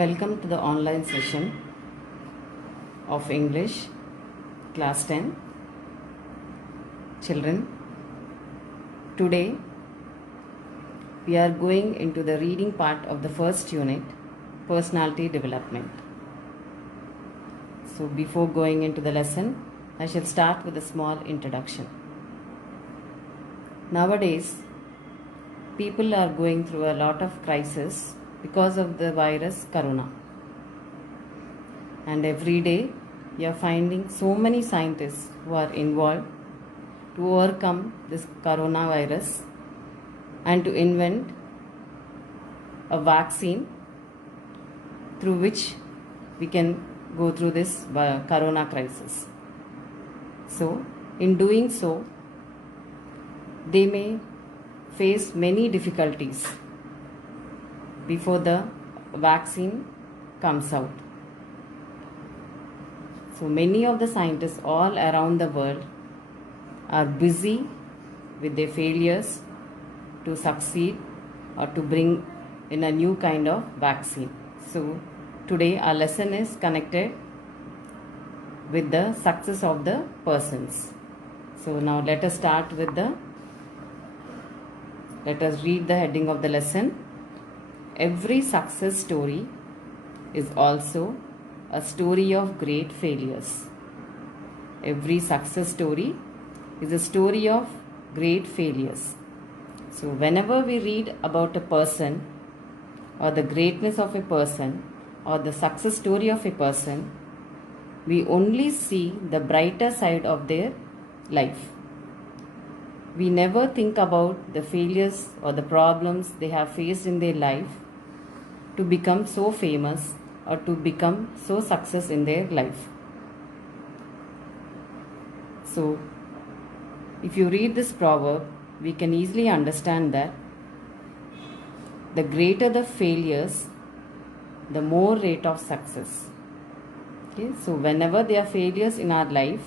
Welcome to the online session of English class 10. Children, today we are going into the reading part of the first unit, personality development. So before going into the lesson, I shall start with a small introduction. Nowadays, people are going through a lot of crisis because of the virus corona, and every day we are finding so many scientists who are involved to overcome this coronavirus and to invent a vaccine through which we can go through this corona crisis. So in doing so, they may face many difficulties before the vaccine comes out. So many of the scientists all around the world are busy with their failures to succeed or to bring in a new kind of vaccine. So today our lesson is connected with the success of the persons. So now let us read the heading of the lesson. Every success story is also a story of great failures. Every success story is a story of great failures. So whenever we read about a person or the greatness of a person or the success story of a person, we only see the brighter side of their life. We never think about the failures or the problems they have faced in their life to become so famous or to become so success in their life. So, if you read this proverb, we can easily understand that the greater the failures, the more rate of success. Okay? So, whenever there are failures in our life,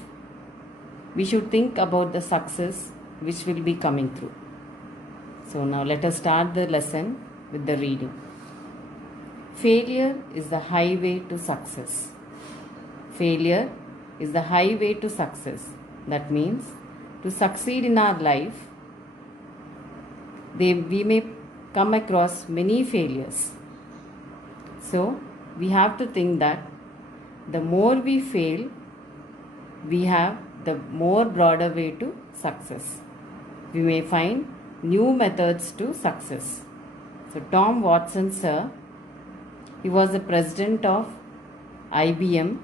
we should think about the success which will be coming through. So, now let us start the lesson with the reading. Failure is the highway to success. Failure is the highway to success. That means to succeed in our life, we may come across many failures. So we have to think that the more we fail, we have the more broader way to success. We may find new methods to success. So Tom Watson, sir, he was the president of IBM.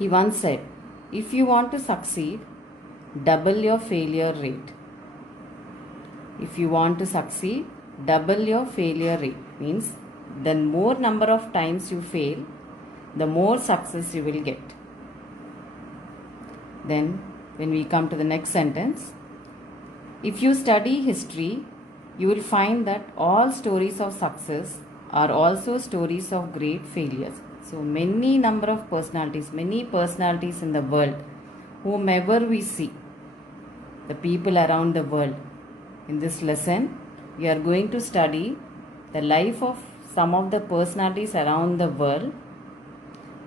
He once said, if you want to succeed, double your failure rate. If you want to succeed, double your failure rate. Means the more number of times you fail, the more success you will get. Then when we come to the next sentence, if you study history, you will find that all stories of success are also stories of great failures. So many number of personalities, many personalities in the world, whomever we see, the people around the world. In this lesson, we are going to study the life of some of the personalities around the world,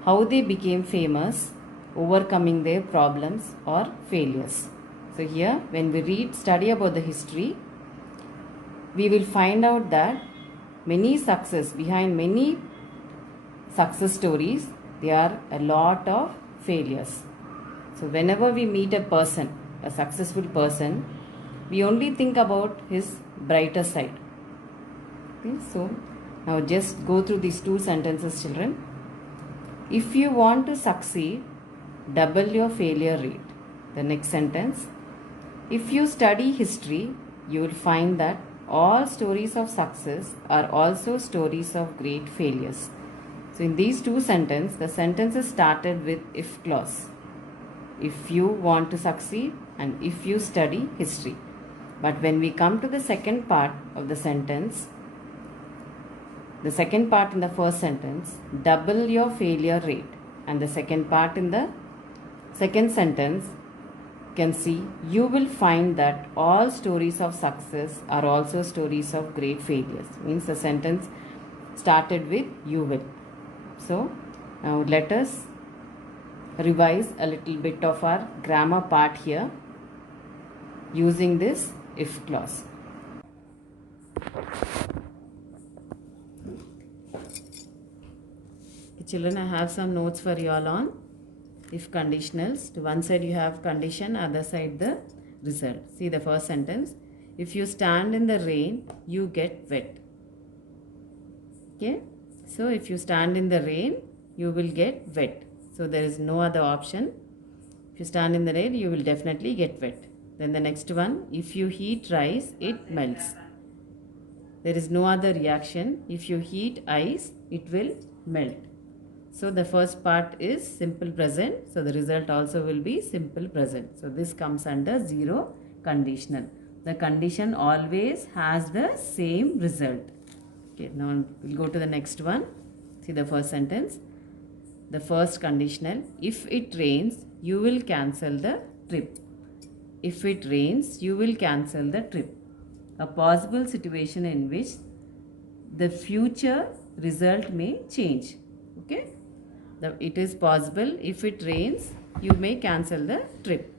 how they became famous, overcoming their problems or failures. So here, when we study about the history, we will find out that behind many success stories, there are a lot of failures. So whenever we meet a person, a successful person, we only think about his brighter side. Okay, so now just go through these two sentences, children. If you want to succeed, double your failure rate. The next sentence, if you study history, you will find that all stories of success are also stories of great failures. So in these two sentences, the sentences started with if clause. If you want to succeed and if you study history. But when we come to the second part of the sentence, the second part in the first sentence, double your failure rate. And the second part in the second sentence, can see, you will find that all stories of success are also stories of great failures. Means the sentence started with you will. So now let us revise a little bit of our grammar part here using this if clause. Children, I have some notes for you all on if conditionals. To one side you have condition, other side the result. See the first sentence. If you stand in the rain, you get wet. Okay. So if you stand in the rain, you will get wet. So there is no other option. If you stand in the rain, you will definitely get wet. Then the next one, if you heat rice, it melts. There is no other reaction. If you heat ice, it will melt. So the first part is simple present. So the result also will be simple present. So this comes under zero conditional. The condition always has the same result. Okay, now we'll go to the next one. See the first sentence. The first conditional. If it rains, you will cancel the trip. If it rains, you will cancel the trip. A possible situation in which the future result may change. Okay. It is possible if it rains, you may cancel the trip.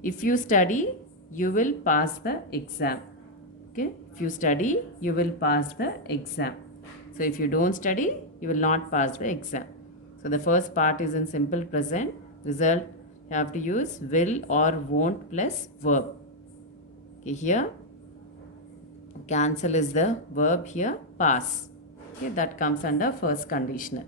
If you study, you will pass the exam. Okay. If you study, you will pass the exam. So if you don't study, you will not pass the exam. So the first part is in simple present. Result, you have to use will or won't plus verb. Okay, here cancel is the verb, here pass. Okay, that comes under first conditional.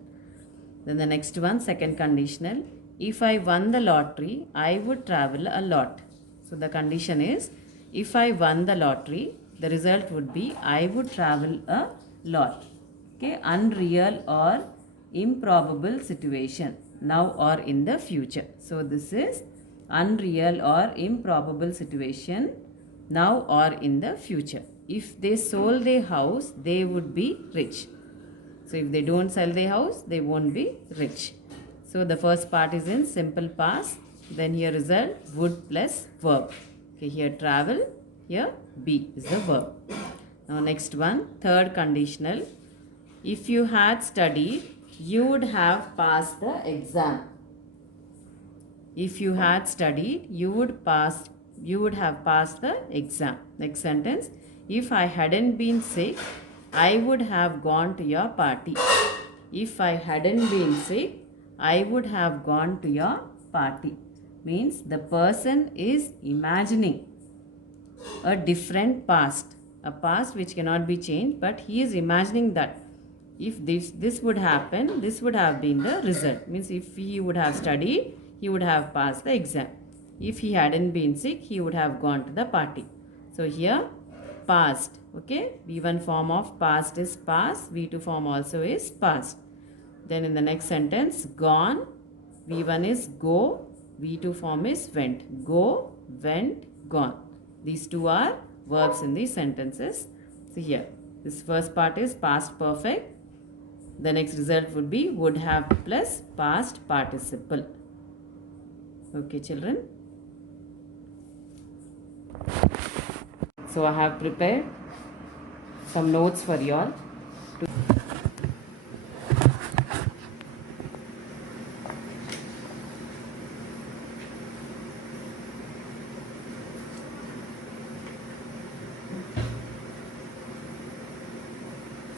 Then the next one, second conditional. If I won the lottery, I would travel a lot. So the condition is, if I won the lottery, the result would be I would travel a lot. Okay, unreal or improbable situation, now or in the future. So this is unreal or improbable situation, now or in the future. If they sold their house, they would be rich. So if they don't sell their house, they won't be rich. So the first part is in simple past. Then here result would plus verb. Okay, here travel, here be is the verb. Now next one, third conditional. If you had studied, you would have passed the exam. If you had studied, you would have passed the exam. Next sentence. If I hadn't been sick, I would have gone to your party. If I hadn't been sick, I would have gone to your party. Means the person is imagining a different past. A past which cannot be changed, but he is imagining that if this would happen, this would have been the result. Means if he would have studied, he would have passed the exam. If he hadn't been sick, he would have gone to the party. So here past. Okay, V1 form of past is past, V2 form also is past. Then in the next sentence, gone, V1 is go, V2 form is went. Go, went, gone. These two are verbs in these sentences. So here, this first part is past perfect. The next result would be would have plus past participle. Okay, children. So I have prepared some notes for you all.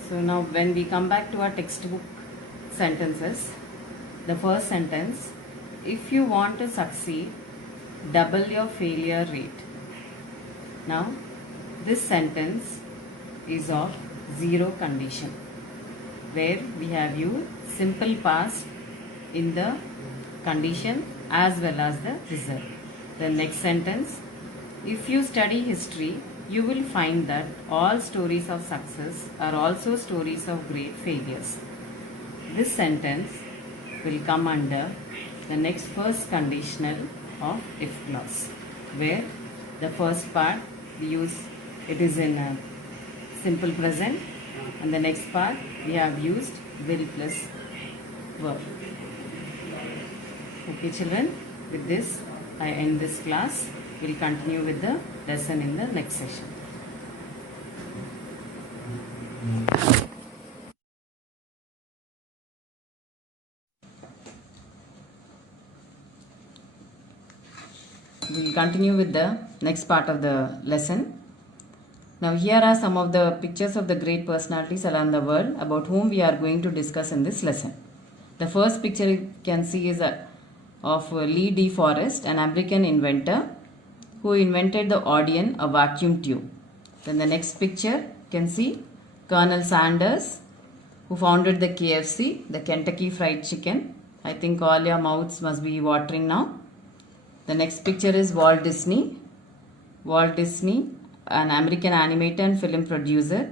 So now when we come back to our textbook sentences, the first sentence, if you want to succeed, double your failure rate. Now this sentence is of zero condition, where we have used simple past in the condition as well as the result. The next sentence, if you study history, you will find that all stories of success are also stories of great failures. This sentence will come under the next first conditional of if clause, where the first part we use, it is in a simple present, and the next part we have used will plus verb. Okay, children, with this I end this class. We'll continue with the lesson in the next session. We'll continue with the next part of the lesson. Now here are some of the pictures of the great personalities around the world about whom we are going to discuss in this lesson. The first picture you can see is of Lee De Forest, an American inventor who invented the Audion, a vacuum tube. Then the next picture you can see Colonel Sanders, who founded the KFC, the Kentucky Fried Chicken. I think all your mouths must be watering now. The next picture is Walt Disney. Walt Disney, an American animator and film producer,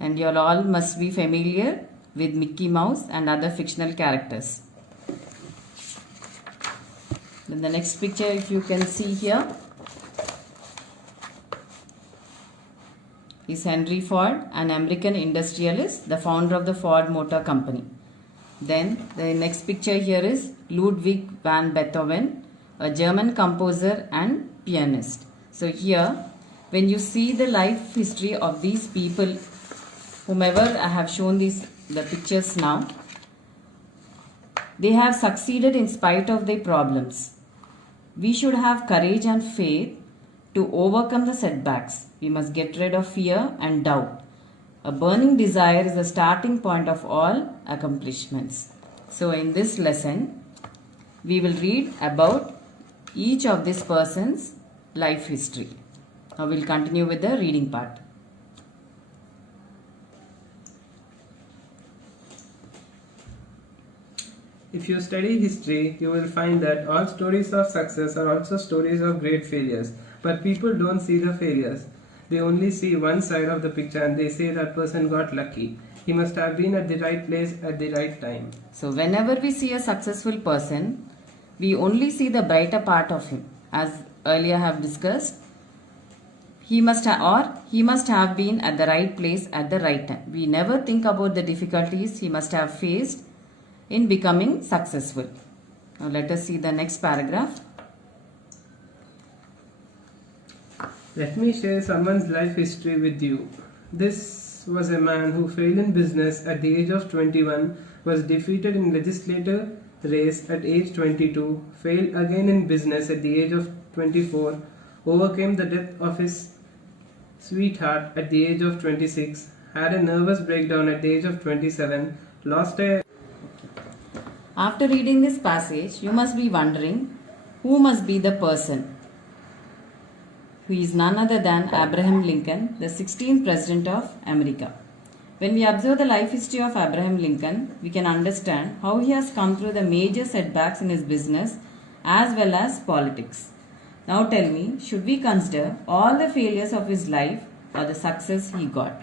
and you all must be familiar with Mickey Mouse and other fictional characters. Then the next picture, if you can see here, is Henry Ford, an American industrialist, the founder of the Ford Motor Company. Then the next picture here is Ludwig van Beethoven, a German composer and pianist. So here, when you see the life history of these people, whomever I have shown the pictures now, they have succeeded in spite of their problems. We should have courage and faith to overcome the setbacks. We must get rid of fear and doubt. A burning desire is the starting point of all accomplishments. So in this lesson, we will read about each of this person's life history. Now we'll continue with the reading part. If you study history, you will find that all stories of success are also stories of great failures. But people don't see the failures. They only see one side of the picture and they say that person got lucky. He must have been at the right place at the right time. So whenever we see a successful person, we only see the brighter part of him. As earlier I have discussed, he must have been at the right place at the right time. We never think about the difficulties he must have faced in becoming successful. Now let us see the next paragraph. Let me share someone's life history with you. This was a man who failed in business at the age of 21, was defeated in legislative race at age 22, failed again in business at the age of 24, overcame the death of his sweetheart at the age of 26, had a nervous breakdown at the age of 27, lost a... After reading this passage, you must be wondering who must be the person, who is none other than Abraham Lincoln, the 16th President of America. When we observe the life history of Abraham Lincoln, we can understand how he has come through the major setbacks in his business as well as politics. Now tell me, should we consider all the failures of his life or the success he got?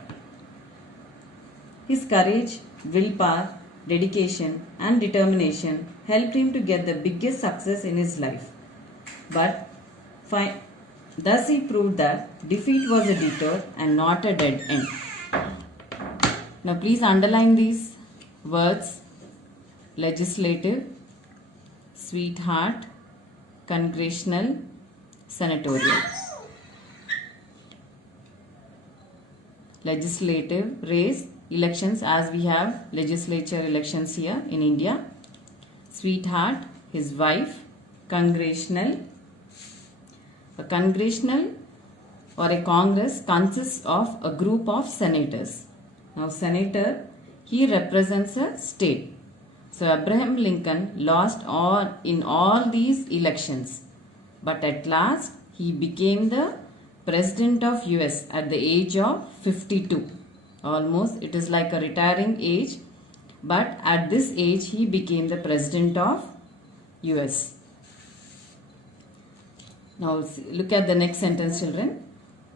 His courage, willpower, dedication and determination helped him to get the biggest success in his life. But thus he proved that defeat was a detour and not a dead end. Now please underline these words: legislative, sweetheart, congressional, senatorial. Legislative race, elections, as we have legislature elections here in India. Sweetheart, his wife. Congressional. A congressional or a congress consists of a group of senators. Now senator, he represents a state. So Abraham Lincoln lost in all these elections, but at last he became the President of US at the age of 52. Almost it is like a retiring age, but at this age he became the President of US. Now look at the next sentence, children.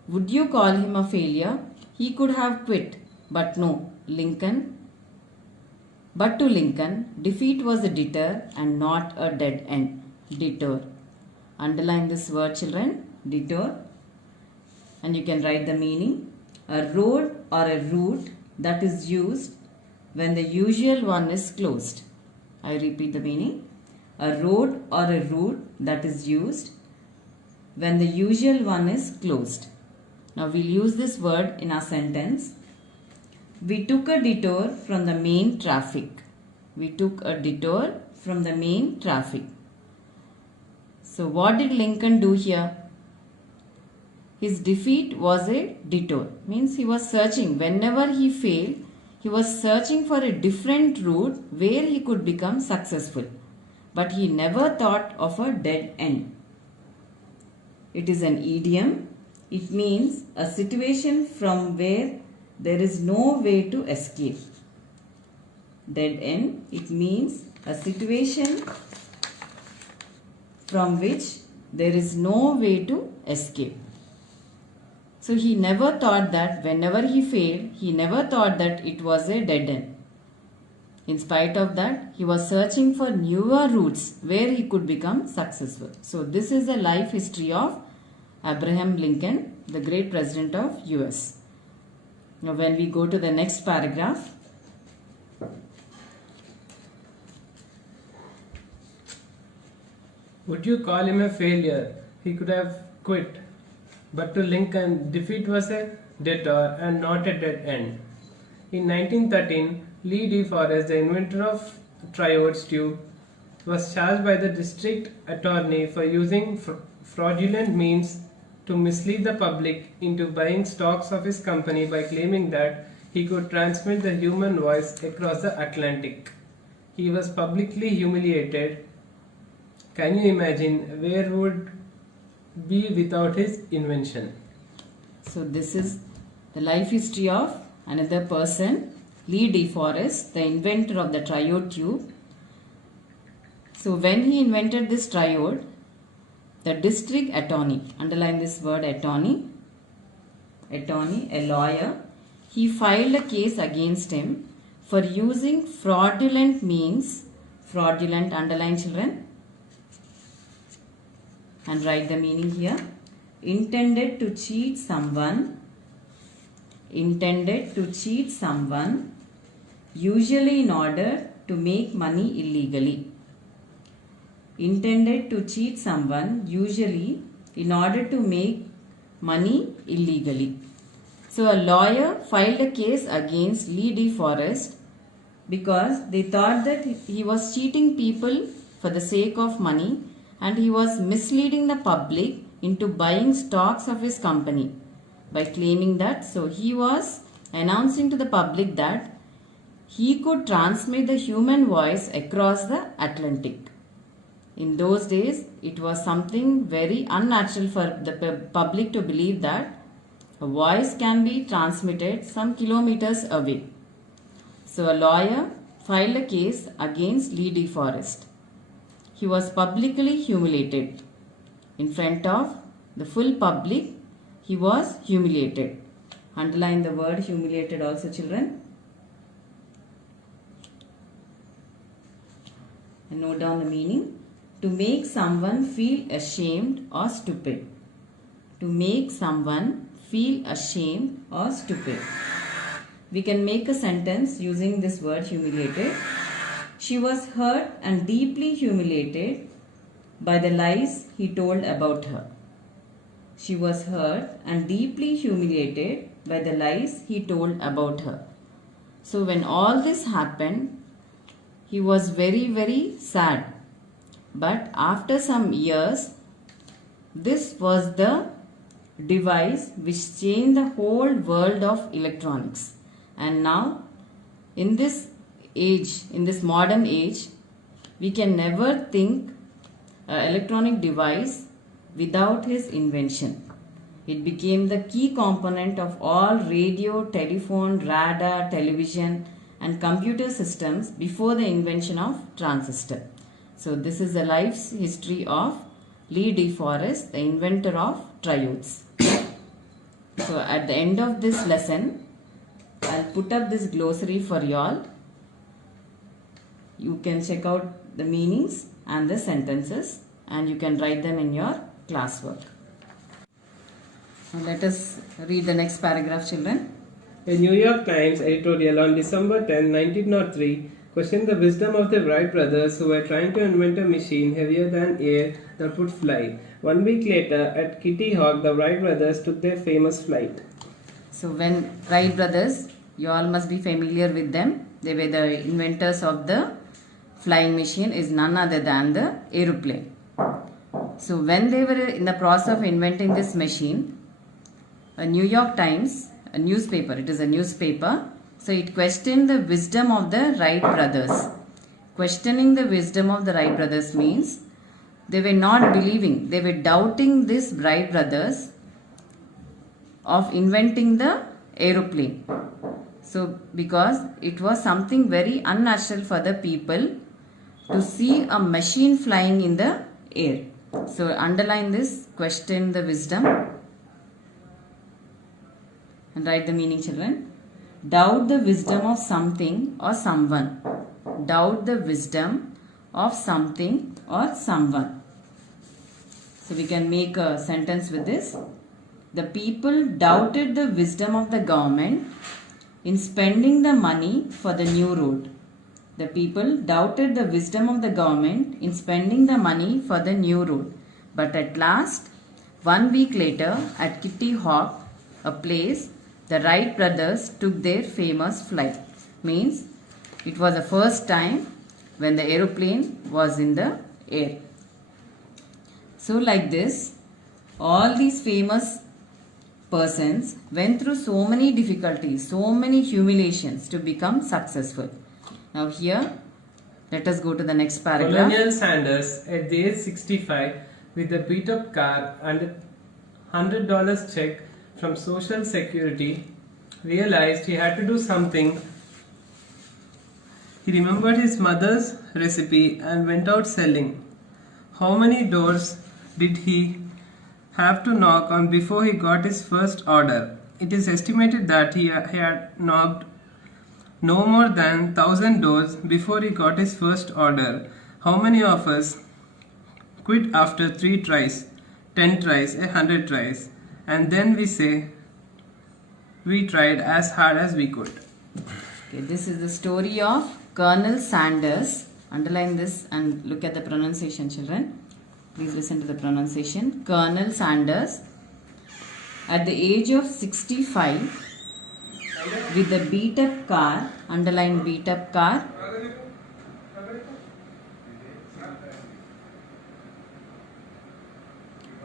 Would you call him a failure? He could have quit, but no, But to Lincoln, defeat was a detour and not a dead end. Detour. Underline this word, children. Detour. And you can write the meaning. A road or a route that is used when the usual one is closed. I repeat the meaning. A road or a route that is used when the usual one is closed. Now we'll use this word in our sentence. We took a detour from the main traffic. We took a detour from the main traffic. So what did Lincoln do here? His defeat was a detour. Means he was searching. Whenever he failed, he was searching for a different route where he could become successful. But he never thought of a dead end. It is an idiom. It means a situation from where there is no way to escape. Dead end, it means a situation from which there is no way to escape. So he never thought that whenever he failed, he never thought that it was a dead end. In spite of that, he was searching for newer routes where he could become successful. So this is the life history of Abraham Lincoln, the great president of US. Now when we go to the next paragraph, Would you call him a failure? He could have quit. But to Lincoln, defeat was a detour and not a dead end. In 1913, Lee De Forest, the inventor of triodes tube, was charged by the district attorney for using fraudulent means to mislead the public into buying stocks of his company by claiming that he could transmit the human voice across the Atlantic. He was publicly humiliated. Can you imagine where would be without his invention? so this is the life history of another person, Lee De Forest, the inventor of the triode tube. So when he invented this triode, the district attorney, underline this word attorney, a lawyer, he filed a case against him for using fraudulent means, fraudulent, underline children, and write the meaning here, intended to cheat someone, usually in order to make money illegally. Intended to cheat someone, usually in order to make money illegally. So a lawyer filed a case against Lee De Forest because they thought that he was cheating people for the sake of money and he was misleading the public into buying stocks of his company by claiming that. So he was announcing to the public that he could transmit the human voice across the Atlantic. In those days, it was something very unnatural for the public to believe that a voice can be transmitted some kilometers away. So a lawyer filed a case against Lee De Forest. He was publicly humiliated. In front of the full public, he was humiliated. Underline the word humiliated also, children. And note down the meaning. To make someone feel ashamed or stupid. To make someone feel ashamed or stupid. We can make a sentence using this word humiliated. She was hurt and deeply humiliated by the lies he told about her. She was hurt and deeply humiliated by the lies he told about her. So when all this happened, he was very, very sad. But after some years, this was the device which changed the whole world of electronics. And now, in this age, in this modern age, we can never think an electronic device without his invention. It became the key component of all radio, telephone, radar, television and computer systems before the invention of transistor. So this is the life history of Lee De Forest, the inventor of triodes. So at the end of this lesson, I'll put up this glossary for you all. You can check out the meanings and the sentences and you can write them in your classwork. Now let us read the next paragraph, children. A New York Times editorial on December 10, 1903 questioned the wisdom of the Wright brothers who were trying to invent a machine heavier than air that would fly. 1 week later, at Kitty Hawk, the Wright brothers took their famous flight. So when Wright brothers, you all must be familiar with them. They were the inventors of the flying machine, is none other than the aeroplane. So when they were in the process of inventing this machine, a New York Times, a newspaper, it is a newspaper, so it questioned the wisdom of the Wright brothers. Questioning the wisdom of the Wright brothers means they were not believing, they were doubting this Wright brothers of inventing the aeroplane. So because it was something very unnatural for the people to see a machine flying in the air. So underline this, question the wisdom, and write the meaning, children. Doubt the wisdom of something or someone. Doubt the wisdom of something or someone. So we can make a sentence with this. The people doubted the wisdom of the government in spending the money for the new road. The people doubted the wisdom of the government in spending the money for the new road. But at last, 1 week later, at Kitty Hawk, a place, the Wright brothers took their famous flight. Means it was the first time when the aeroplane was in the air. So like this, all these famous persons went through so many difficulties, so many humiliations to become successful. Now here, let us go to the next paragraph. Colonel Sanders, at the age 65, with a beat-up car and a $100 check from Social Security, realized he had to do something. He remembered his mother's recipe and went out selling. How many doors did he have to knock on before he got his first order? It is estimated that he had knocked no more than 1,000 doors before he got his first order. How many of us quit after 3 tries, 10 tries, 100 tries, and then we say we tried as hard as we could? Okay, this is the story of Colonel Sanders. Underline this and look at the pronunciation, children. Please listen to the pronunciation. Colonel Sanders, at the age of 65, with a beat-up car, underline beat-up car,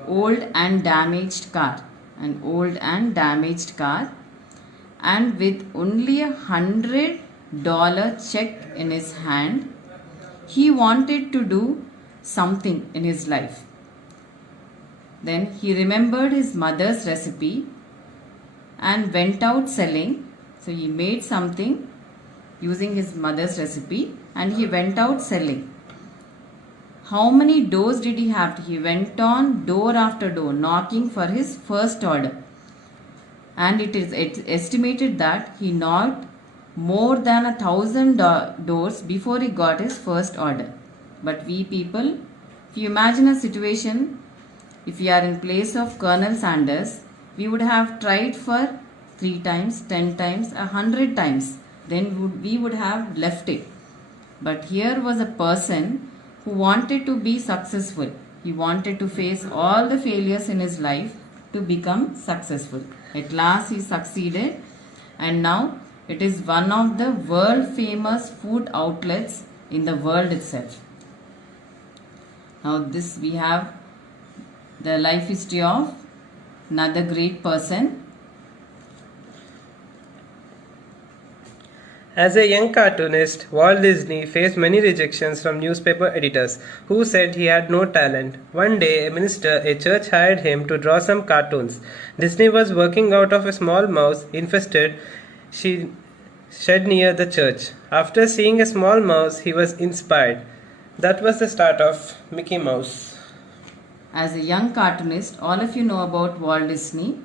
old and damaged car, an old and damaged car, and with only $100 check in his hand, he wanted to do something in his life. Then he remembered his mother's recipe and went out selling. So he made something using his mother's recipe and he went out selling. How many doors did he have to? He went on door after door knocking for his first order. And it is estimated that he knocked more than 1,000 doors before he got his first order. But we people, if you imagine a situation, if we are in place of Colonel Sanders, we would have tried for 3 times, 10 times, 100 times. Then we would have left it. But here was a person who wanted to be successful. He wanted to face all the failures in his life to become successful. At last he succeeded, and now it is one of the world famous food outlets in the world itself. Now this we have the life history of another great person. As a young cartoonist, Walt Disney faced many rejections from newspaper editors who said he had no talent. One day, a minister at a church hired him to draw some cartoons. Disney was working out of a small mouse infested shed near the church. After seeing a small mouse, he was inspired. That was the start of Mickey Mouse. As a young cartoonist, all of you know about Walt Disney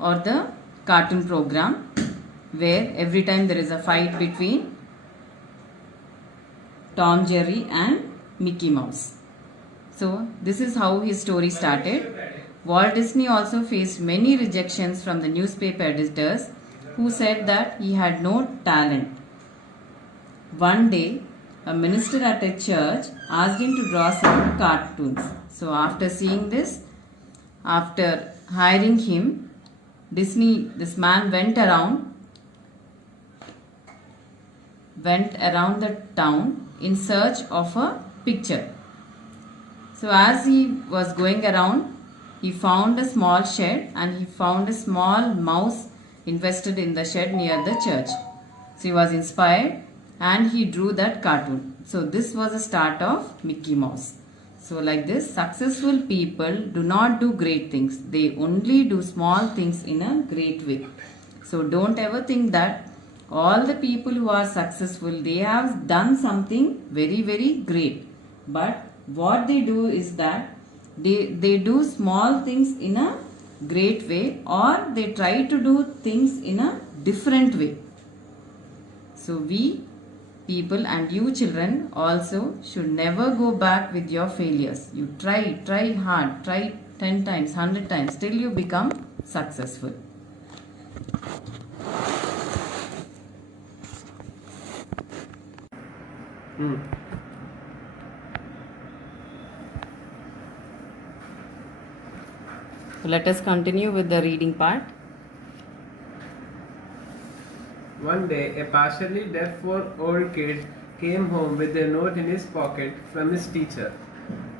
or the cartoon program, where every time there is a fight between Tom, Jerry and Mickey Mouse. So this is how his story started. Walt Disney also faced many rejections from the newspaper editors who said that he had no talent. One day, a minister at a church asked him to draw some cartoons. So after seeing this, after hiring him, this man went around the town in search of a picture. So as he was going around, he found a small shed and he found a small mouse invested in the shed near the church. So he was inspired and he drew that cartoon. So this was the start of Mickey Mouse. So like this, successful people do not do great things. They only do small things in a great way. So don't ever think that all the people who are successful, they have done something very, very great. But what they do is that they do small things in a great way, or they try to do things in a different way. So we people and you children also should never go back with your failures. You try hard, try 10 times, 100 times till you become successful. So let us continue with the reading part. One day, a partially deaf old kid came home with a note in his pocket from his teacher.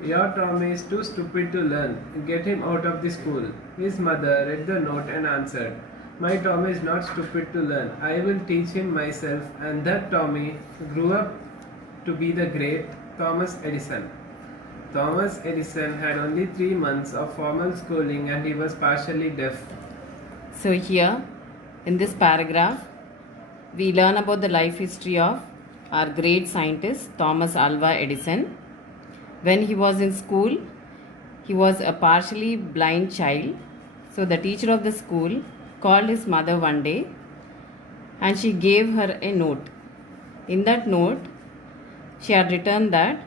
Your Tommy is too stupid to learn. Get him out of the school. His mother read the note and answered, My Tommy is not stupid to learn. I will teach him myself. And that Tommy grew up to be the great Thomas Edison. Thomas Edison had only 3 months of formal schooling and he was partially deaf. So here in this paragraph, we learn about the life history of our great scientist Thomas Alva Edison. When he was in school, he was a partially blind child. So the teacher of the school called his mother one day and she gave her a note. In that note, she had written that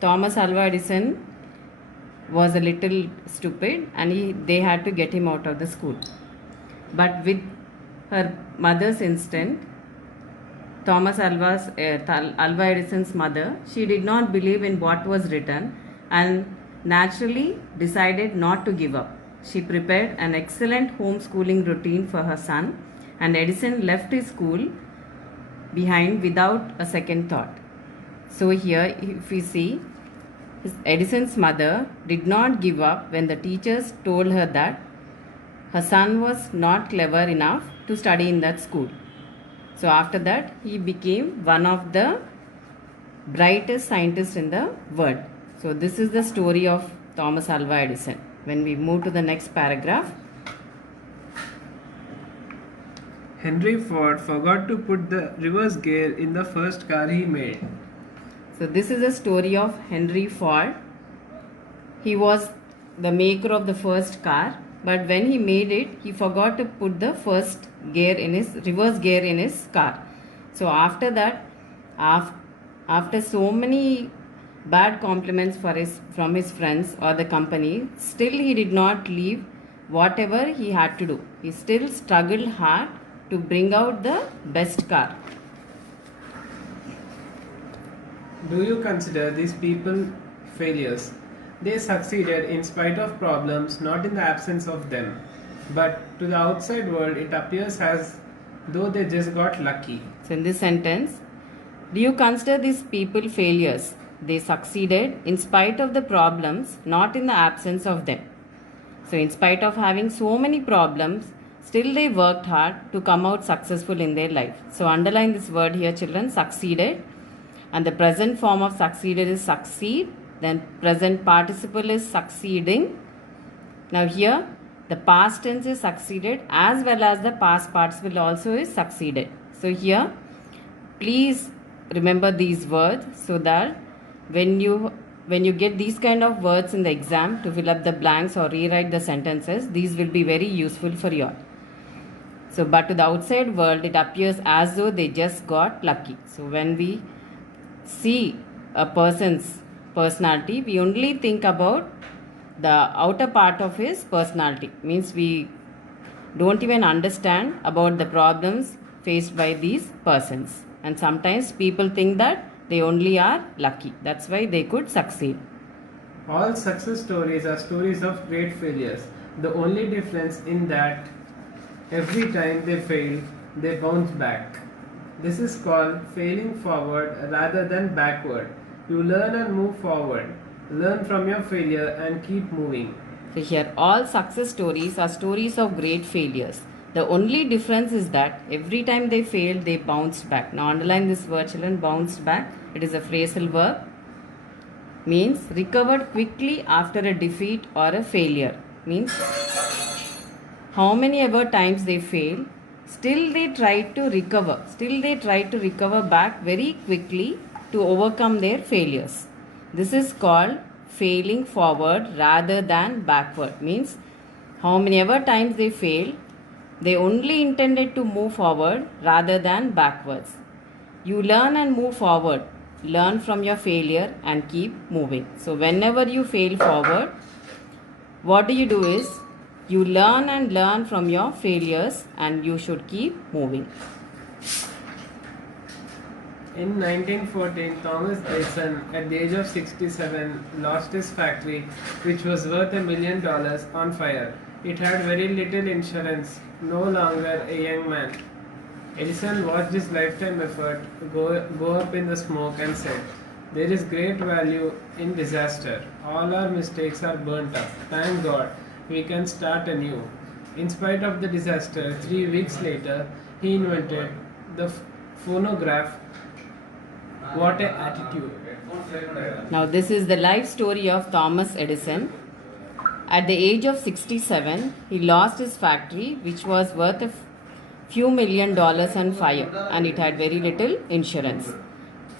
Thomas Alva Edison was a little stupid and they had to get him out of the school. But with her mother's instinct, Alva Edison's mother, she did not believe in what was written and naturally decided not to give up. She prepared an excellent homeschooling routine for her son, and Edison left his school behind without a second thought. So here if we see, Edison's mother did not give up when the teachers told her that her son was not clever enough to study in that school. So after that, he became one of the brightest scientists in the world. So this is the story of Thomas Alva Edison. When we move to the next paragraph. Henry Ford forgot to put the reverse gear in the first car he made. So this is a story of Henry Ford. He was the maker of the first car, but when he made it, he forgot to put the first gear in his reverse gear in his car. So after that, after so many bad compliments from his friends or the company, still he did not leave whatever he had to do. He still struggled hard to bring out the best car. Do you consider these people failures? They succeeded in spite of problems, not in the absence of them. But to the outside world, it appears as though they just got lucky. So in this sentence, do you consider these people failures? They succeeded in spite of the problems, not in the absence of them. So in spite of having so many problems, still they worked hard to come out successful in their life. So underline this word here, children, succeeded. And the present form of succeeded is succeed. Then present participle is succeeding. Now here the past tense is succeeded as well as the past participle also is succeeded. So here please remember these words so that when you get these kind of words in the exam to fill up the blanks or rewrite the sentences, these will be very useful for you all. So but to the outside world, it appears as though they just got lucky. So when we see a person's personality, we only think about the outer part of his personality. Means we don't even understand about the problems faced by these persons. And sometimes people think that they only are lucky. That's why they could succeed. All success stories are stories of great failures. The only difference in that every time they fail, they bounce back. This is called failing forward rather than backward. You learn and move forward. Learn from your failure and keep moving. So here all success stories are stories of great failures. The only difference is that every time they failed, they bounced back. Now underline this word, children, bounced back. It is a phrasal verb. Means recovered quickly after a defeat or a failure. Means how many ever times they fail, still they try to recover. Still they try to recover back very quickly to overcome their failures. This is called failing forward rather than backward. Means how many ever times they fail, they only intended to move forward rather than backwards. You learn and move forward. Learn from your failure and keep moving. So whenever you fail forward, what do is you learn and learn from your failures and you should keep moving. In 1914, Thomas Edison, at the age of 67, lost his factory, which was worth $1 million, on fire. It had very little insurance, no longer a young man. Edison watched his lifetime effort go up in the smoke and said, "There is great value in disaster. All our mistakes are burnt up. Thank God, we can start anew." In spite of the disaster, 3 weeks later, he invented the phonograph. What an attitude! Now this is the life story of Thomas Edison. At the age of 67, he lost his factory, which was worth a few $1 million on fire, and it had very little insurance.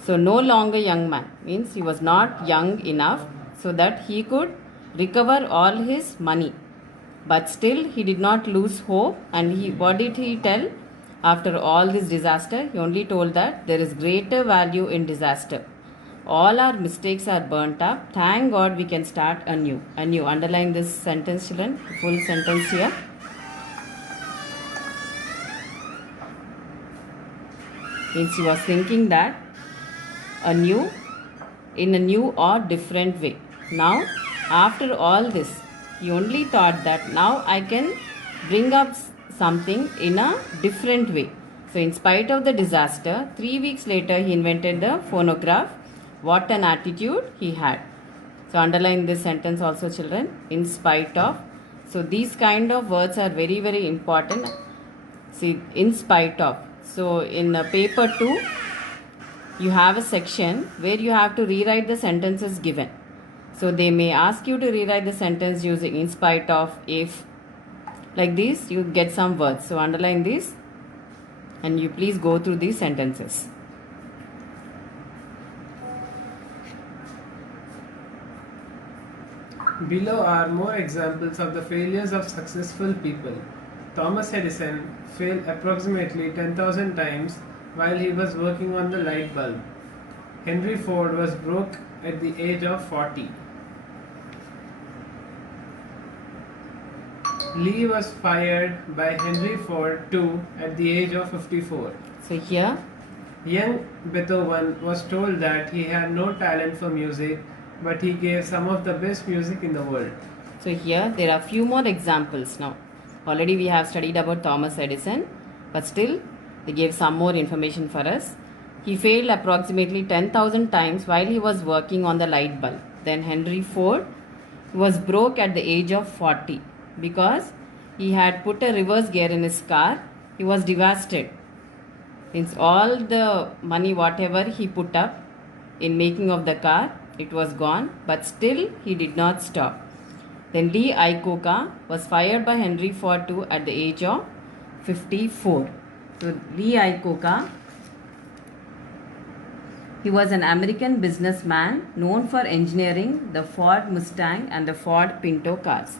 So no longer young man, means he was not young enough so that he could recover all his money. But still he did not lose hope, and what did he tell? After all this disaster, he only told that there is greater value in disaster. All our mistakes are burnt up. Thank God we can start anew. Anew. Underline this sentence, children. Full sentence here. Means he was thinking that anew, in a new or different way. Now, after all this, he only thought that now I can bring up something in a different way. So, in spite of the disaster, 3 weeks later, he invented the phonograph. What an attitude he had. So, underline this sentence also, children. In spite of. So, these kind of words are very, very important. See, in spite of. So, in paper 2, you have a section where you have to rewrite the sentences given. So, they may ask you to rewrite the sentence using in spite of, if. Like this, you get some words. So, underline this and you please go through these sentences. Below are more examples of the failures of successful people. Thomas Edison failed approximately 10,000 times while he was working on the light bulb. Henry Ford was broke at the age of 40. Lee was fired by Henry Ford too at the age of 54. So here, young Beethoven was told that he had no talent for music, but he gave some of the best music in the world. So here there are few more examples now. Already we have studied about Thomas Edison, but still they gave some more information for us. He failed approximately 10,000 times while he was working on the light bulb. Then Henry Ford was broke at the age of 40 because he had put a reverse gear in his car. He was devastated. Since all the money whatever he put up in making of the car, it was gone, but still he did not stop. Then Lee Iacocca was fired by Henry Ford too at the age of 54. So Lee Iacocca, he was an American businessman known for engineering the Ford Mustang and the Ford Pinto cars.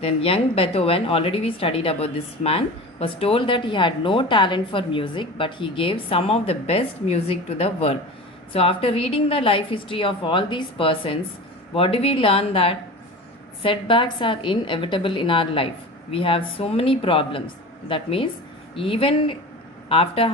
Then young Beethoven, already we studied about this man, was told that he had no talent for music, but he gave some of the best music to the world. So after reading the life history of all these persons, what do we learn? That setbacks are inevitable in our life. We have so many problems. That means even after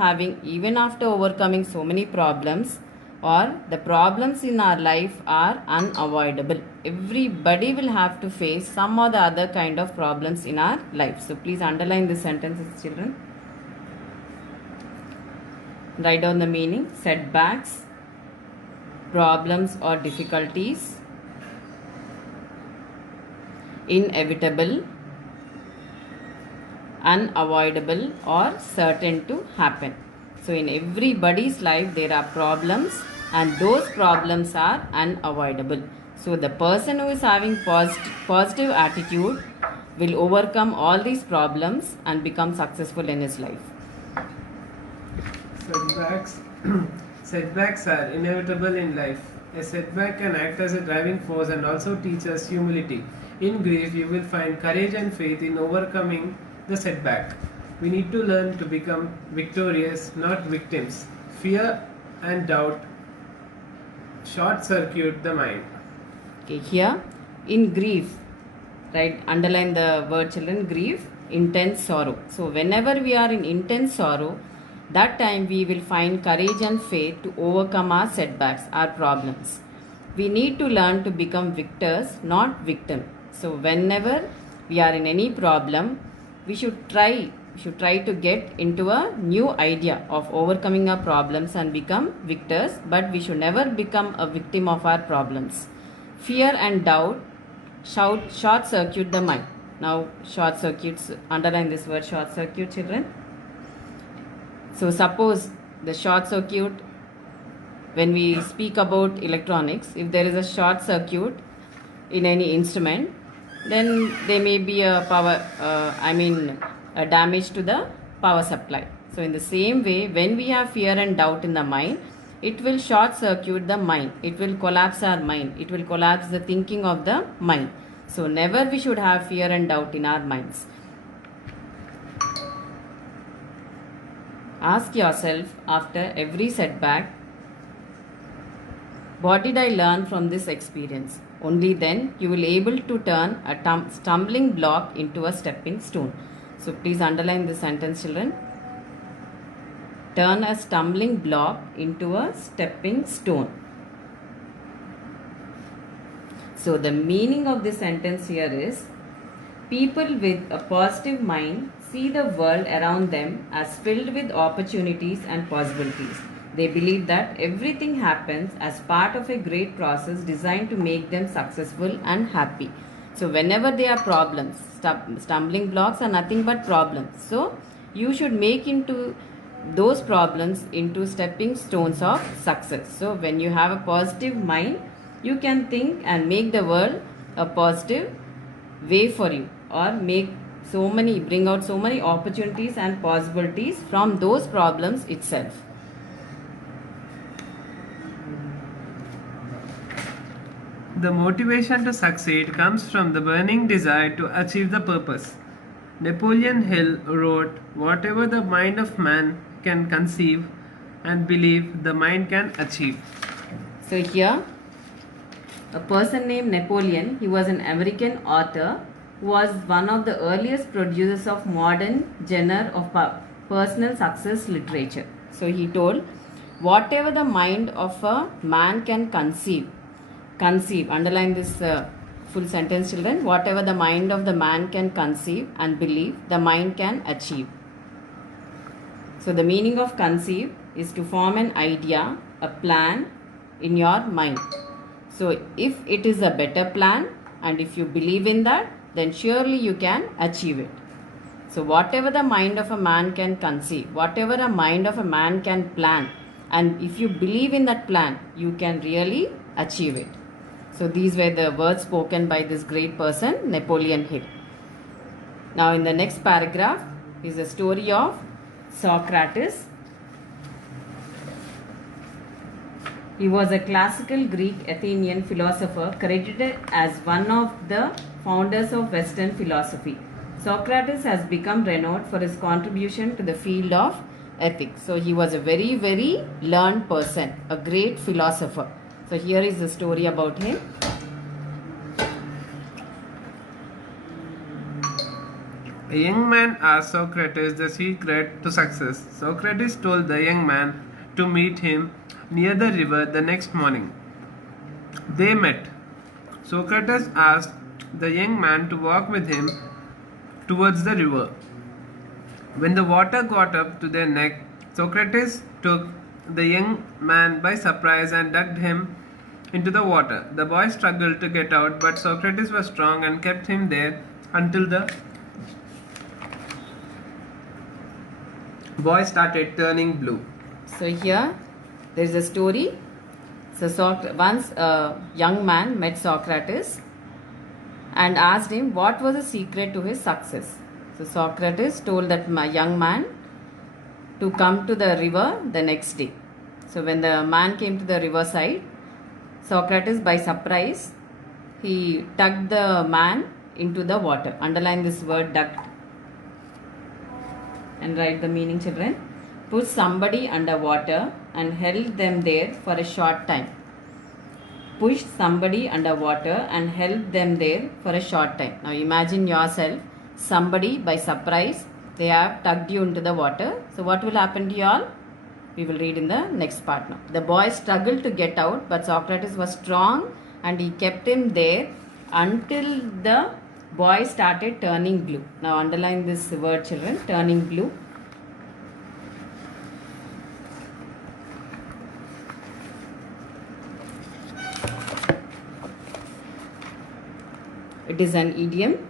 overcoming so many problems, or the problems in our life are unavoidable. Everybody will have to face some or the other kind of problems in our life. So please underline this sentences, children. Write down the meaning. Setbacks, problems or difficulties inevitable, unavoidable, or certain to happen. So in everybody's life there are problems, and those problems are unavoidable. So the person who is having positive attitude will overcome all these problems and become successful in his life. Setbacks. Setbacks are inevitable in life. A setback can act as a driving force and also teach us humility. In grief, you will find courage and faith in overcoming the setback. We need to learn to become victorious, not victims. Fear and doubt short circuit the mind. Okay, here in grief, right, underline the word children, grief, intense sorrow. So whenever we are in intense sorrow, that time we will find courage and faith to overcome our setbacks, our problems. We need to learn to become victors, not victim. So whenever we are in any problem, we should try to get into a new idea of overcoming our problems and become victors, but we should never become a victim of our problems. Fear and doubt short circuit the mind. Now short circuits, underline this word short circuit, children. So suppose the short circuit, when we speak about electronics, if there is a short circuit in any instrument, then there may be a a damage to the power supply. So in the same way, when we have fear and doubt in the mind, it will short circuit the mind. It will collapse our mind. It will collapse the thinking of the mind. So never we should have fear and doubt in our minds. Ask yourself after every setback, what did I learn from this experience? Only then you will able to turn a stumbling block into a stepping stone. So please underline this sentence, children. Turn a stumbling block into a stepping stone. So the meaning of this sentence here is, people with a positive mind see the world around them as filled with opportunities and possibilities. They believe that everything happens as part of a great process designed to make them successful and happy. So whenever there are problems, stumbling blocks are nothing but problems. So you should make into those problems into stepping stones of success. So when you have a positive mind, you can think and make the world a positive way for you, or bring out so many opportunities and possibilities from those problems itself. The motivation to succeed comes from the burning desire to achieve the purpose. Napoleon Hill wrote, "Whatever the mind of man can conceive and believe, the mind can achieve." So here, a person named Napoleon, he was an American author who was one of the earliest producers of modern genre of personal success literature. So he told, whatever the mind of a man can conceive, underline this full sentence, children. Whatever the mind of the man can conceive and believe, the mind can achieve. So the meaning of conceive is to form an idea, a plan in your mind. So if it is a better plan and if you believe in that, then surely you can achieve it. So whatever the mind of a man can conceive, whatever a mind of a man can plan, and if you believe in that plan, you can really achieve it. So these were the words spoken by this great person, Napoleon Hill. Now in the next paragraph is the story of Socrates. He was a classical Greek Athenian philosopher credited as one of the founders of Western philosophy. Socrates has become renowned for his contribution to the field of ethics. So he was a very, very learned person, a great philosopher. So here is the story about him. A young man asked Socrates the secret to success. Socrates told the young man to meet him near the river the next morning. They met. Socrates asked the young man to walk with him towards the river. When the water got up to their neck, Socrates took the young man by surprise and dug him into the water. The boy struggled to get out, but Socrates was strong and kept him there until the boy started turning blue. So here there is a story. So once a young man met Socrates and asked him what was the secret to his success. So Socrates told that young man to come to the river the next day. So when the man came to the riverside, Socrates, by surprise, he tugged the man into the water. Underline this word tugged and write the meaning, children. Put somebody under water and held them there for a short time. Pushed somebody under water and held them there for a short time. Now imagine yourself, somebody by surprise, they have tugged you into the water. So what will happen to you all? We will read in the next part now. The boy struggled to get out, but Socrates was strong and he kept him there until the boy started turning blue. Now underline this word, children, turning blue. It is an idiom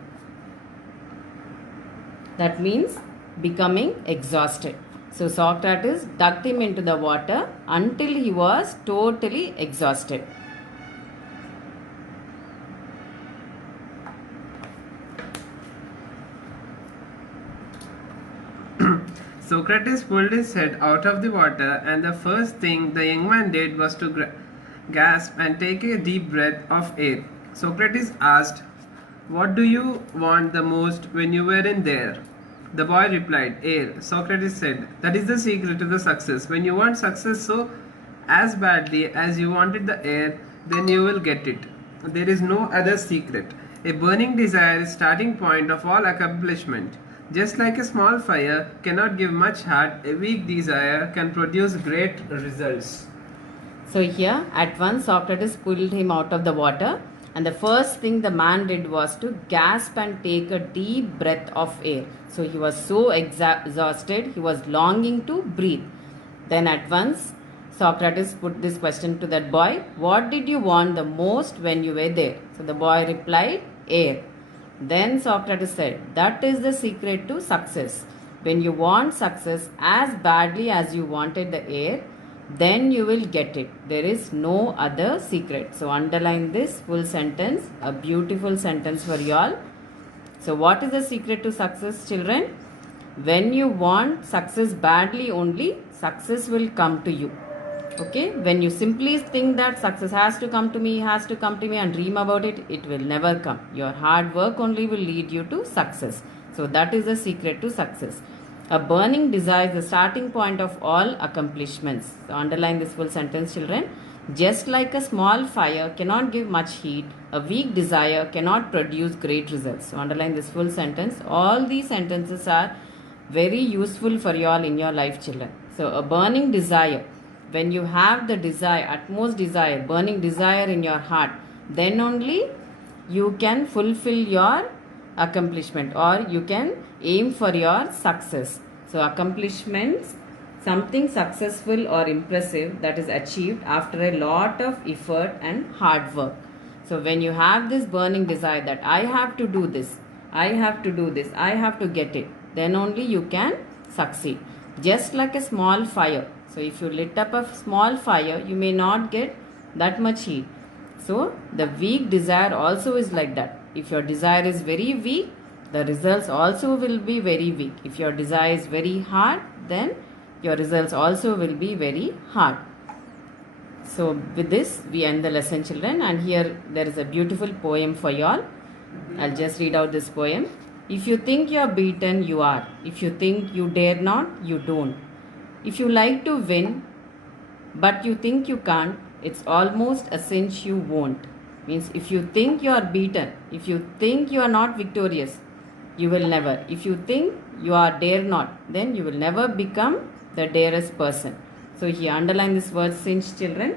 that means becoming exhausted. So Socrates dug him into the water until he was totally exhausted. Socrates pulled his head out of the water, and the first thing the young man did was to gasp and take a deep breath of air. Socrates asked, "What do you want the most when you were in there?" The boy replied, "Air." Socrates said, "That is the secret to the success. When you want success so as badly as you wanted the air, then you will get it. There is no other secret. A burning desire is starting point of all accomplishment. Just like a small fire cannot give much heat, a weak desire can produce great results." So here at once Socrates pulled him out of the water, and the first thing the man did was to gasp and take a deep breath of air. So he was so exhausted, he was longing to breathe. Then at once Socrates put this question to that boy, "What did you want the most when you were there?" So the boy replied, "Air." Then Socrates said, "That is the secret to success. When you want success as badly as you wanted the air, then you will get it. There is no other secret." So underline this full sentence, a beautiful sentence for you all. So what is the secret to success, children? When you want success badly only, success will come to you. Okay, when you simply think that success has to come to me and dream about it, it will never come. Your hard work only will lead you to success. So that is the secret to success. A burning desire is the starting point of all accomplishments. So underline this full sentence, children. Just like a small fire cannot give much heat, a weak desire cannot produce great results. So underline this full sentence. All these sentences are very useful for you all in your life, children. So a burning desire, when you have the desire, utmost desire, burning desire in your heart, then only you can fulfill your accomplishment or you can aim for your success. So accomplishments, something successful or impressive that is achieved after a lot of effort and hard work. So when you have this burning desire that I have to do this, I have to do this, I have to get it, then only you can succeed. Just like a small fire. So if you lit up a small fire, you may not get that much heat. So the weak desire also is like that. If your desire is very weak, the results also will be very weak. If your desire is very hard, then your results also will be very hard. So with this, we end the lesson, children. And here there is a beautiful poem for you all. I'll just read out this poem. If you think you are beaten, you are. If you think you dare not, you don't. If you like to win, but you think you can't, it's almost a cinch you won't. Means if you think you are beaten, if you think you are not victorious, you will never. If you think you are dare not, then you will never become the darest person. So here underline this word cinch, children.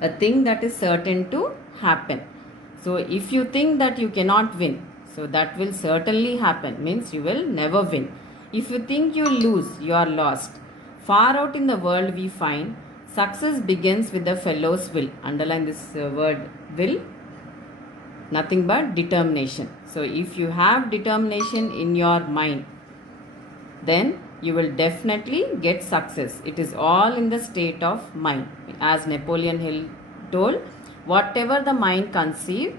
A thing that is certain to happen. So if you think that you cannot win, so that will certainly happen. Means you will never win. If you think you lose, you are lost. Far out in the world we find Success begins with the fellow's will. Underline this word will. Nothing but determination. So if you have determination in your mind, then you will definitely get success. It is all in the state of mind. As Napoleon Hill told, whatever the mind conceive,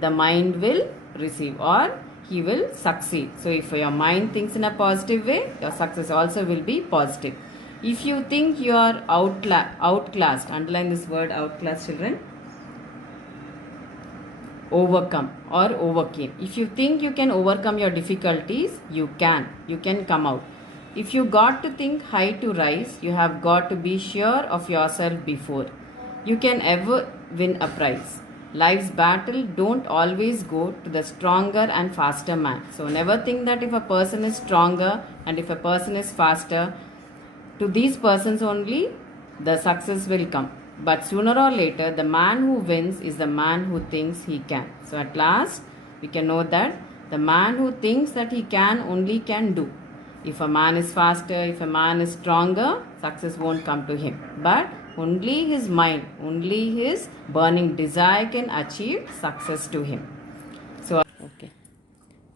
the mind will receive, or he will succeed. So if your mind thinks in a positive way, your success also will be positive. If you think you are outclassed, underline this word outclassed, children, overcome or overcame. If you think you can overcome your difficulties, you can come out. If you got to think high to rise, you have got to be sure of yourself before you can ever win a prize. Life's battle don't always go to the stronger and faster man. So never think that if a person is stronger and if a person is faster, to these persons only the success will come. But sooner or later, the man who wins is the man who thinks he can. So at last, we can know that the man who thinks that he can only can do. If a man is faster, if a man is stronger, success won't come to him. But only his mind, only his burning desire can achieve success to him. So, okay.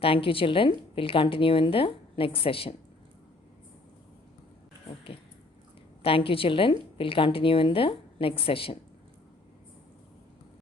Thank you, children. We'll continue in the next session. Okay. Thank you, children. We'll continue in the next session.